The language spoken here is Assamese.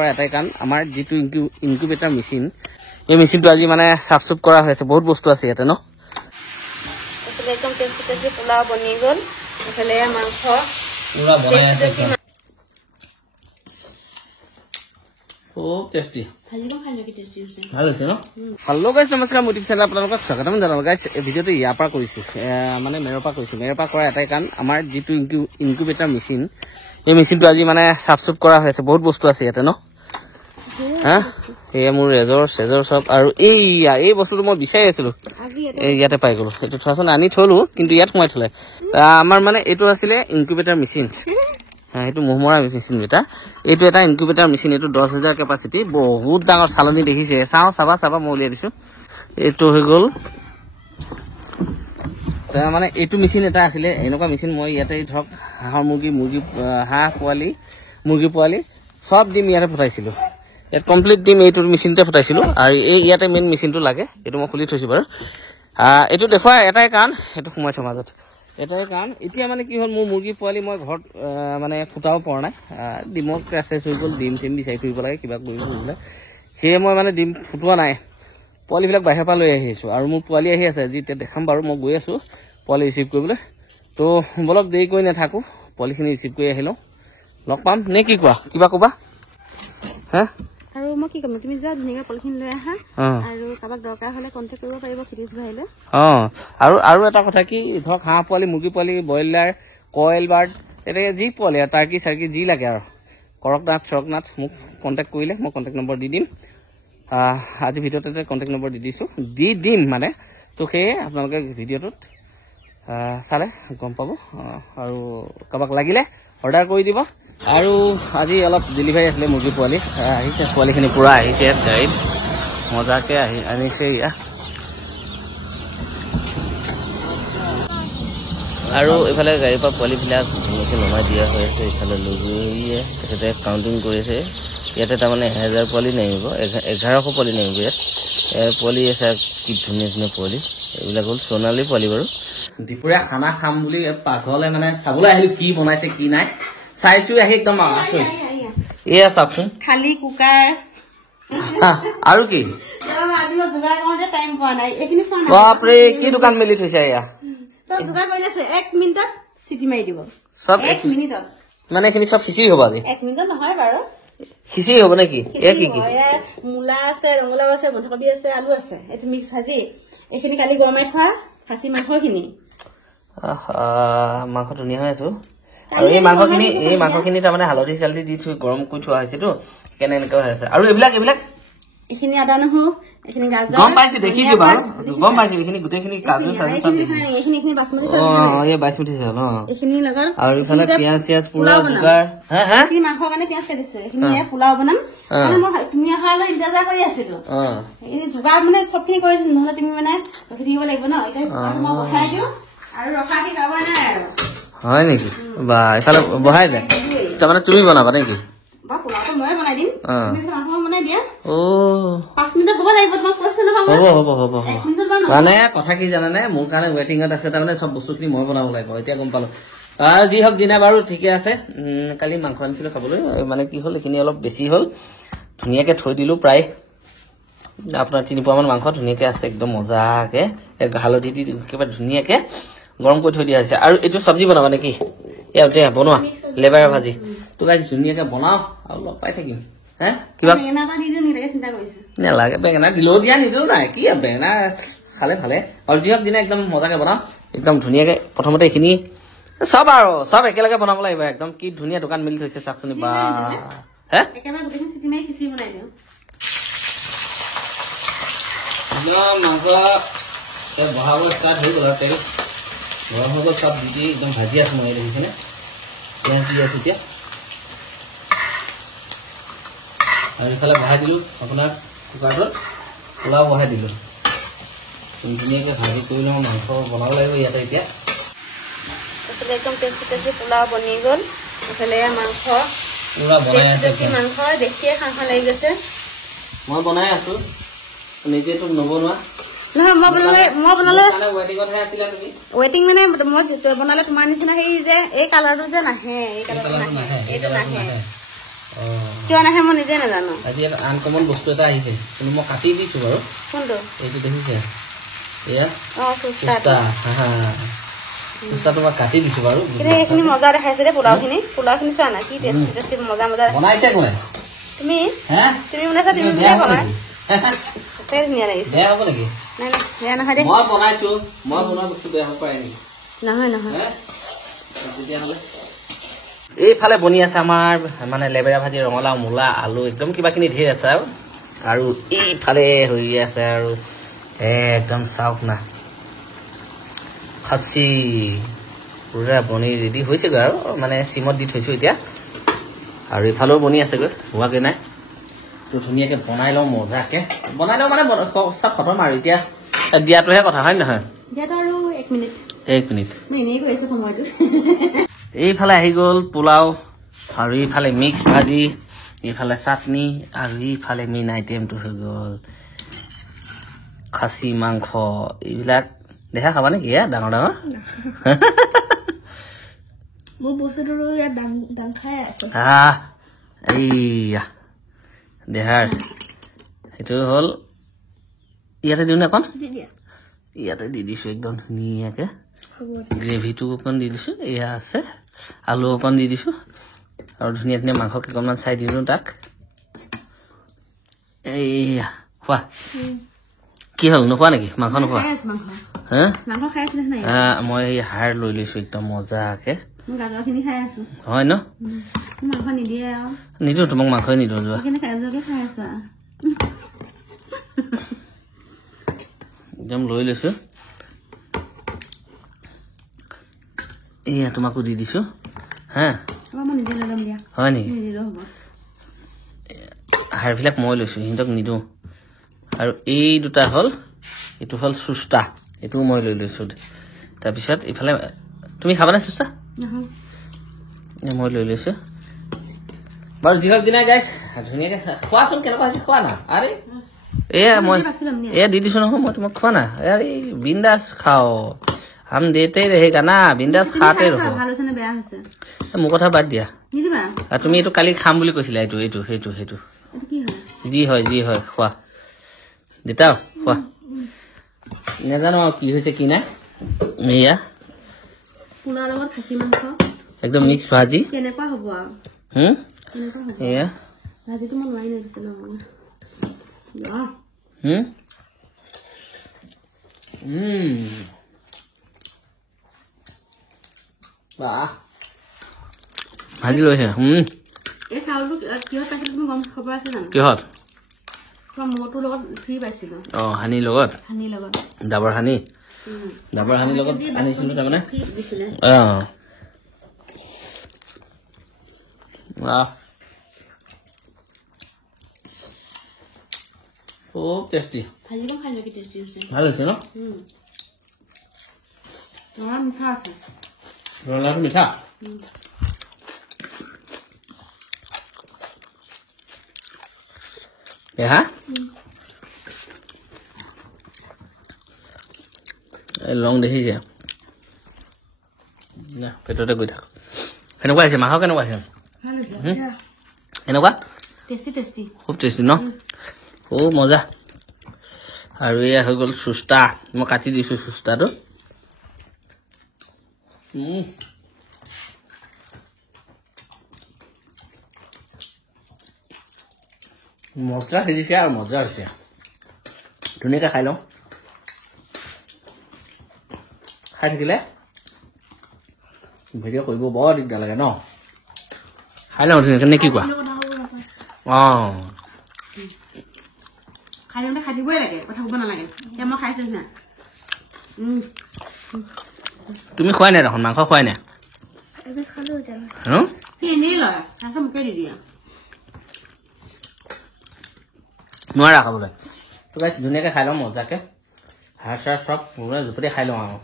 কৰা এটাই কাৰণ আমাৰ যিটো ইনকিউবেটাৰ মেচিন এই মেচিনটো আজি মানে সাফ সুফ কৰা হৈছে বহুত বস্তু আছে ইয়াতে ন একদম টেষ্টি পোলাও বনি গ'ল এফালে মাংস পুৰা বনাই আছে খুব টেষ্টি ভাল হৈছে ন হেল্ল' গাইছ নমস্কাৰ মোৰ চেনেল আপোনালোকক স্বাগতম জনালোঁ গাইছ এই ভিডিঅ'টো ইয়াৰ পৰা কৰিছোঁ মানে মেৰৰ পৰা কৰিছোঁ মেৰৰ পৰা কৰা এটাই কাৰণ আমাৰ যিটো ইনকিউবেটাৰ মেচিন এই মেচিনটো আজি মানে সাফ সুফ কৰা হৈছে বহুত বস্তু আছে ইয়াতে ন হা এয়া মোৰ চেজৰ চব আৰু এই বস্তুটো মই বিচাৰি আছিলোঁ ইয়াতে পাই গ'লো এইটো থোৱাচোন আনি থলোঁ কিন্তু ইয়াত সোমাই থ'লে আমাৰ মানে এইটো আছিলে ইনকিউবেটাৰ মেচিন এইটো মহমৰা মেচিন এইটো এটা ইনকিউবেটাৰ মেচিন এইটো 10,000 কেপাচিটি বহুত ডাঙৰ চালনী দেখিছে চাবা মই উলিয়াই দিছোঁ এইটো হৈ গ'ল মানে এইটো মেচিন এটা আছিলে এনেকুৱা মেচিন মই ইয়াতে ধৰক হাঁহ পোৱালি মুৰ্গী পোৱালি সব ডিম ইয়াতে পঠাইছিলোঁ ইয়াত কমপ্লিট ডিম এইটো মেচিনতে পঠাইছিলোঁ আৰু ইয়াতে মেইন মেচিনটো লাগে এইটো মই খুলি থৈছোঁ বাৰু এইটো দেখুওৱা এটাই কাৰণ সেইটো সোমাই থোৱা মাজত এটাই কাৰণ এতিয়া মানে কি হ'ল মোৰ মুৰ্গী পোৱালি মই ঘৰত মানে ফুটাব পৰা নাই ডিমৰ ক্ৰেচেছ হৈ গ'ল ডিম বিচাৰি ফুৰিব লাগে কিবা কৰিব লাগে সেয়ে মই মানে ডিম ফুটোৱা নাই পোৱালিবিলাক বাহিৰৰ পৰা লৈ আহিছোঁ আৰু মোৰ পোৱালি আহি আছে আজি এতিয়া দেখাম বাৰু মই গৈ আছোঁ পোৱালি ৰিচিভ কৰিবলৈ তো বলক দেৰি কৰি নাথাকোঁ পোৱালিখিনি ৰিচিভ কৰি আহি লওঁ লগ পাম নে কি কোৱা কিবা ক'বা হা আৰু মই কি ক'ম তুমি যোৱা ধুনীয়াকৈ পলিথিন লৈ আহা আৰু কাৰোবাক দৰকাৰ হ'লে কণ্টেক্ট কৰিব পাৰিব ক্ষিতিশ ভাইলৈ আৰু এটা কথা কি ধৰক হাঁহ পোৱালি মুৰ্গী পোৱালি ব্ৰইলাৰ কইল বাৰ্ড এনেকৈ যি পোৱালি আৰু টাৰ্কি চাৰ্কি যি লাগে আৰু কৰকনাথ চৰকনাথ মোক কণ্টেক্ট কৰিলে মই কণ্টেক্ট নম্বৰ দি দিম আজি ভিডিঅ'টোতে কণ্টেক্ট নম্বৰ দি দিম মানে তো সেয়ে আপোনালোকে ভিডিঅ'টোত চালে গম পাব আৰু কাৰোবাক লাগিলে অৰ্ডাৰ কৰি দিব আৰু আজি অলপ ডেলিভাৰী আছিলে মুৰ্গী পোৱালি আহিছে পোৱালিখিনি পূৰা আহিছে ইয়াত গাড়ীত মজাকৈ আনিছে ইয়া আৰু এইফালে গাড়ীৰ পৰা পোৱালিবিলাক ধুনীয়াকৈ নমাই দিয়া হৈ আছে ইফালে লৈ গৈয়ে তেখেতে কাউণ্টিং কৰিছে ইয়াতে তাৰমানে 1000 পোৱালি নামিব 1100 পোৱালি নামিব ইয়াত পোৱালি আছে কি ধুনীয়া পোৱালি এইবিলাক হ'ল সোণালী পোৱালি বাৰু দুপৰীয়া খানা খাম বুলি পাকঘৰলৈ মানে চাবলৈ আহিলোঁ কি বনাইছে কি নাই চাইছোঁ আহি একদম এয়া চাওকচোন খালি কুকাৰ আৰু কি বাপৰে কি দোকান মেলি থৈছে এয়া চব মানে এইখিনি চব খিচিৰি হ'ব আজি 1 মিনিটত নহয় বাৰু খিচিৰি হ'ব নেকি এয়া কি মূলা আছে ৰঙালাও আছে বন্ধাকবি আছে আলু আছে এইটো মিক্স ভাজি এইখিনি কালি গৰমাই থোৱা খাচী মাংসখিনি মাংস ধুনীয়া হৈ আছো আৰু এই মাংসখিনি তাৰমানে হালধি চালধি দি থৈ গৰম কৰি থোৱা হৈছেতো সেইকাৰণে এনেকুৱা হৈ আছে আৰু এইবিলাক এইখিনি আদা নহৰু এইখিনি গাজৰ গম পাইছো দেখিছো বাৰু গম পাইছো এইখিনি গোটেইখিনি কাজু চাজু চব এইখিনি বাসমতি চাউল এই বাসমতি চাউল এইখিনি লগত আৰু ইফালে পিয়াজ পুৰা যোগাৰ এইখিনি মাংসৰ কাৰণে পিয়াজ কাটিছো এইখিনি পোলাও বনাম মানে মই তুমি অহালৈ ইন্তজাৰ কৰি আছিলো এই যোগাৰ মানে চবখিনি কৰি দিছো নহলে তুমি মানে ৰখি থাকিব লাগিব ন এতিয়া মই বহাই দিওঁ আৰু ৰখাকি কাৰোবাৰ নাই আৰু হয় নেকি বা এইফালে বহাই যায় তাৰমানে তুমি বনাবা নেকি মানে কথা কি জানানে মোৰ কাৰণে ৱেটিঙত আছে তাৰমানে চব বস্তুখিনি মই বনাব লাগিব এতিয়া গম পালো আৰু যি হওক দিনা বাৰু ঠিকে আছে কালি মাংস আনিছিলোঁ খাবলৈ মানে কি হ'ল এইখিনি অলপ বেছি হ'ল ধুনীয়াকৈ থৈ দিলোঁ প্ৰায় আপোনাৰ 3 পোৱামান মাংস ধুনীয়াকৈ আছে একদম মজাকৈ হালধি দি একেবাৰে ধুনীয়াকৈ গৰম কৰি থৈ দিয়া হৈছে আৰু এইটো চব্জি বনাবা নেকি ইয়াতে বনোৱা লেবাৰ ভাজি তো গাইজ ধুনীয়াকৈ বনাও আৰু লগ পাই থাকিম কিবা নালাগে বেঙেনা দিলেও দিয়া নিদিলেও নাই কি বেঙেনা খালে ভালে আৰু যি হওক দিনা একদম মজাকৈ বনাম একদম ধুনীয়াকৈ প্ৰথমতে এইখিনি চব একেলগে বনাব লাগিব একদম কি ধুনীয়া দোকান মিলি থৈছে চাওকচোন বা মাংস বহাব ষ্টাৰ্ট হৈ গ'ল তেল গৰম হৈ গ'ল চব দি একদম ভাজি আছো মই দেখিছেনে পিঁয়াজ দি আছো এতিয়া আৰু ইফালে বহাই দিলোঁ আপোনাৰ কুকাৰটোত পোলাও বহাই দিলোঁ ধুনীয়াকৈ ভাজি কৰি লওঁ মাংস বনাব লাগিব ইয়াতে এতিয়া একদম টেষ্টি পোলাও বনি গ'ল এইফালে মাংস পুৰা বনাই আছে মাংস দেখিয়ে খাওঁ খাওঁ লাগি গৈছে মই বনাই আছো নিজেতো নবনোৱা নহয় মই বনালে ৱেটিং মানে মই বনালে তোমাৰ নিচিনা সেই যে এই কালাৰটো যে নাহে এই কালাৰটো নাহে এইটো নাহে কিয় নাহে মই নিজে নাজানো আজি এটা আনকমন বস্তু এটা আহিছে কিন্তু মই কাটি দিছো বাৰু কোনটো এইটো দেখিছে এয়া সুস্তা সুস্তাটো মই কাটি দিছো বাৰু কিন্তু এইখিনি মজা দেখাইছে দে পোলাওখিনি চোৱা না কি টেষ্টি মজা বনাইছে কোনে তুমি হে তুমি বনাইছা তুমি বেয়া হ'ব বনাই নেকি সঁচাই ধুনীয়া লাগিছে বেয়া হ'ব নেকি নাই নাই বেয়া নহয় দে মই বনাইছো মই বনোৱা বস্তু বেয়া হ'ব পাৰে নেকি নহয় তেতিয়াহ'লে এইফালে বনি আছে আমাৰ মানে লেবেৰা ভাজি ৰঙালাও মূলা আলু একদম কিবাখিনি ধেৰ আছে আৰু এইফালে হৈ আছে আৰু একদম চাওক না খাচী পুৰা বনি ৰেডি হৈছেগৈ আৰু মানে চিমত দি থৈছোঁ এতিয়া আৰু ইফালেও বনি আছেগৈ হোৱাগৈ নাই তো ধুনীয়াকৈ বনাই লওঁ মজাকৈ বনাই লওঁ মানে চব খতম আৰু এতিয়া দিয়াটোহে কথা হয় নহয় দিয়াটো আৰু 1 মিনিট এনেই কৰিছোঁ সময়টো এইফালে আহি গ'ল পোলাও আৰু এইফালে মিক্স ভাজি এইফালে চাটনি আৰু এইফালে মেইন আইটেমটো হৈ গ'ল খাচী মাংস এইবিলাক দেখা খাবা নেকি ডাঙৰ মোৰ বস্তুটো ইয়াত দাম খাই আছে এইয়া দেহাৰ সেইটো হ'ল ইয়াতে দিওঁ নে অকণ ইয়াতে দি দিছোঁ একদম ধুনীয়াকৈ গ্ৰেভিটো অকণ দি দিছোঁ এয়া আছে আলু অকণ দি দিছোঁ আৰু ধুনীয়া ধুনীয়া মাংস কেইকণমান চাই দিলোঁ তাক এইয়া খোৱা কি হ'ল নোখোৱা নেকি মাংস নোখোৱা মই এই হাড় লৈ লৈছোঁ একদম মজাকৈ হয় ন নিদিওঁ তোমাক মাংসই নিদিওঁ যোৱা একদম লৈ লৈছোঁ এয়া তোমাকো দি দিছোঁ হা হয় নেকি হাড়বিলাক মই লৈছোঁ সিহঁতক নিদিওঁ আৰু এই দুটা হ'ল এইটো হ'ল সুস্তা এইটোও মই লৈ লৈছোঁ তাৰপিছত ইফালে তুমি খাবানে সুস্তা মই লৈ লৈছোঁ বাৰু যিহক দিনা গাইছ ধুনীয়াকৈ খোৱাচোন কেনেকুৱা হৈছে খোৱা না আৰে এয়া মই এয়া দি দিছোঁ নহয় মই তোমাক খোৱা না আৰে বিন্দাছ খাওঁ हम देते रहेगा ना बिंदास खाते रहो মোৰ কথা বাদ দিয়া তুমি এইটো কালি খাম বুলি কৈছিলা এইটো এইটো সেইটো সেইটো যি হয় খোৱা দেতা খোৱা নাজানো আৰু কি হৈছে কি নাই এয়া পোলাও লগত খাচী মাংস একদম মিক্স ভাজি কেনেকুৱা হ'ব আৰু এয়া ভাজিটো মই নোৱাৰি নাছিল ভাজি লৈছে এই চাউলটো কিহত পাইছিলো তুমি গম খবৰ আছে জানো কিহত মটোৰ লগত ফ্ৰী পাইছিলো হানিৰ লগত ডাবৰ হানি লগত আনিছিলো তাৰমানে খুব টেষ্টি ভাজিটো খাই কি টেষ্টি হৈছে ভাল হৈছে ন মিঠা আছে ৰঙালাওটো মিঠা হা লং দেখিছে পেটতে গৈ থাক কেনেকুৱা হৈছে মাংস কেনেকুৱা হৈছে এনেকুৱা খুব টেষ্টি ন খুব মজা আৰু এয়া হৈ গ'ল সুস্তা মই কাটি দিছোঁ সুস্তাটো মজা সিজিছে আৰু মজা হৈছে ধুনীয়াকৈ খাই লওঁ খাই থাকিলে ভিডিঅ' কৰিব বৰ দিগদাৰ লাগে ন খাই লওঁ ধুনীয়াকৈ নে কি কোৱা খাই লওঁতে খাই দিবই লাগে কথা ক'ব নালাগে এতিয়া মই খাইছোঁ না তুমি খোৱাই নাই দেখোন মাংস খোৱাই নাই এনেই লয় মোকে দি দিয়া নোৱাৰা খাবলৈ ধুনীয়াকৈ খাই লওঁ মজাকৈ হাড় চাৰ চব জুপতি খাই লওঁ আৰু